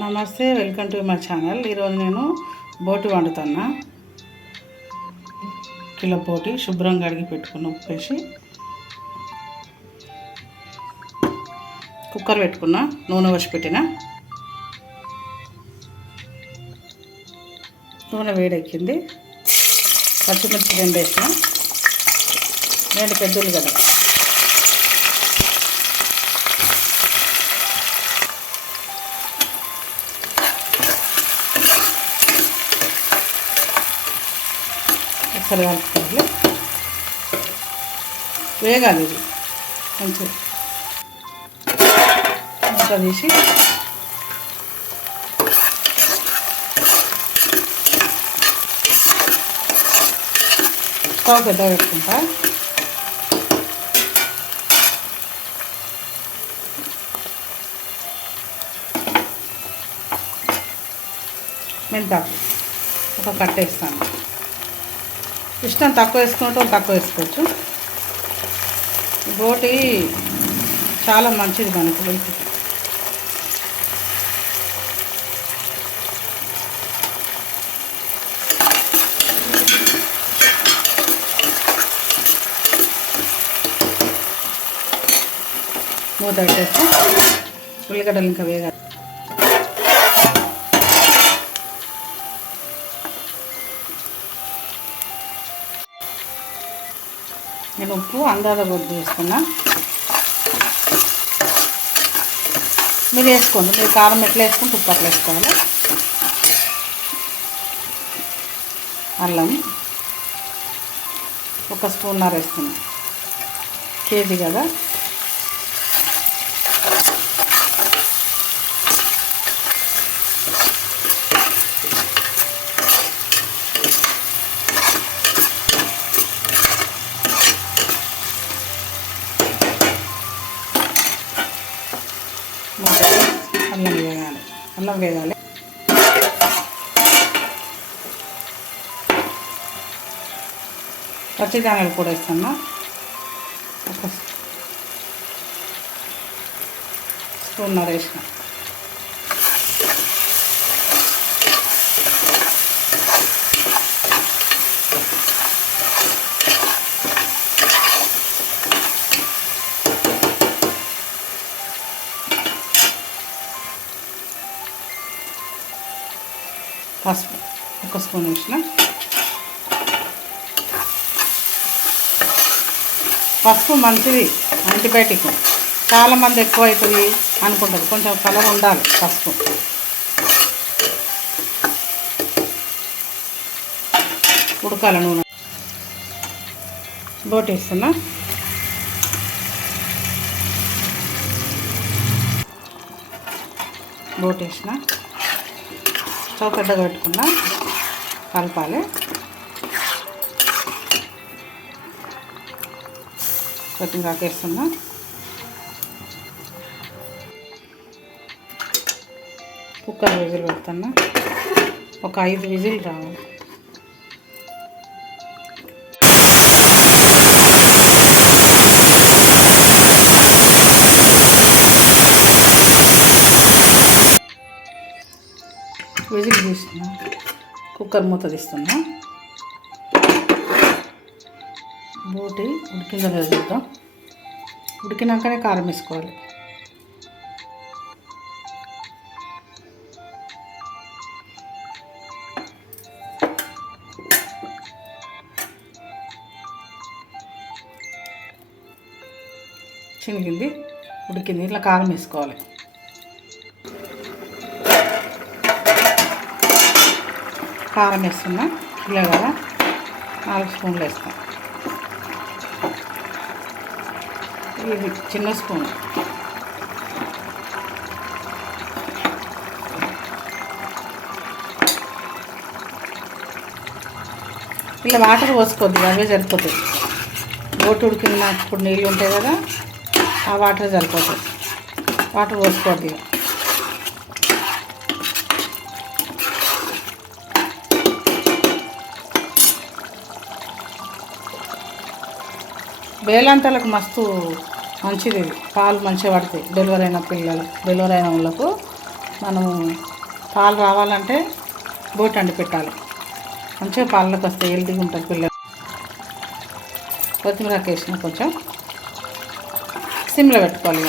నమస్తే welcome to my channel. ఈరోజు నేను బోటి వండుతున్నా. కిలో బోటి శుభ్రంగా అడిగి పెట్టుకుని ఉప్పేసి కుక్కర్ పెట్టుకున్నా నూనె వచ్చి పెట్టిన. నూనె వేడెక్కింది. పచ్చిమిర్చి రెండు వేసిన. రెండు పెద్దలు కదా. ఒకసారి కలుపుకోవాలి వేగాలి ఇది. మంచిగా. ఇంకా తీసి స్టవ్ పెద్ద పెట్టుకుంటా. మెంతాకు. ఒక కట్ట వేస్తాను. ఇష్టం తక్కువ వేసుకుంటాం తక్కువ వేసుకోవచ్చు. గోటి చాలా మంచిది మనకు హెల్త్ మూత పెట్టేసి ఉల్లిగడ్డలు ఇంకా వేగాలి. నేను ఉప్పు అందాజ కొద్ది వేసుకున్నా. మీరు వేసుకోండి. మీరు కారం ఎట్లా వేసుకుంటే ఉప్పు అట్లా వేసుకోవాలి. అల్లం. ఒక స్పూన్నర వేస్తున్నా కేజీ కదా అల్లం వేయాలి అల్లం వేయాలి పచ్చిదానాలు కూడా ఇస్తాను ఒక స్పూన్నర వేసిన పసుపు ఒక స్పూన్ వేసిన. పసుపు మంచిది యాంటీబయాటిక్ చాలామంది ఎక్కువ అవుతుంది అనుకుంటారు కొంచెం కలర్ ఉండాలి పసుపు. ఉడకాల నూనె. బోట్ వేస్తున్నా. బోట్ వేసిన స్టవ్ పెద్దగా పెట్టుకున్నా కలపాలి. కొద్దిగా కాకేస్తున్నా కుక్కర్ విజిల్ పెడుతున్నా. ఒక ఐదు విజిల్ రావాలి. విజిల్ తీస్తున్నా కుక్కర్ మూత తీస్తున్నా. బోటి ఉడికిందో లేదో చూద్దాం. ఉడికినాకనే కారం వేసుకోవాలి. చినిగింది ఉడికింది. ఇట్లా కారం వేసుకోవాలి. కారం వేస్తున్నా ఇలా కదా? నాలుగు స్పూన్లు వేస్తాం. ఇది చిన్న స్పూన్. ఇలా వాటర్ పోసుకోద్ది అవే సరిపోతుంది బోటు ఉడికినప్పుడు నీళ్ళు ఉంటాయి కదా ఆ వాటర్ సరిపోతుంది వాటర్ పోసుకోవద్దు వేలాంతలకు మస్తు మంచిది ఇది. పాలు మంచిగా పడతాయి. డెలివరీ అయిన పిల్లలు డెలివరీ అయిన వాళ్ళకు మనము పాలు రావాలంటే బోట్ అండి పెట్టాలి. మంచిగా పాలలోకి వస్తాయి హెల్తీగా ఉంటుంది పిల్లలు. కొత్తిమీర వేసిన కొంచెం సిమ్లో పెట్టుకోవాలి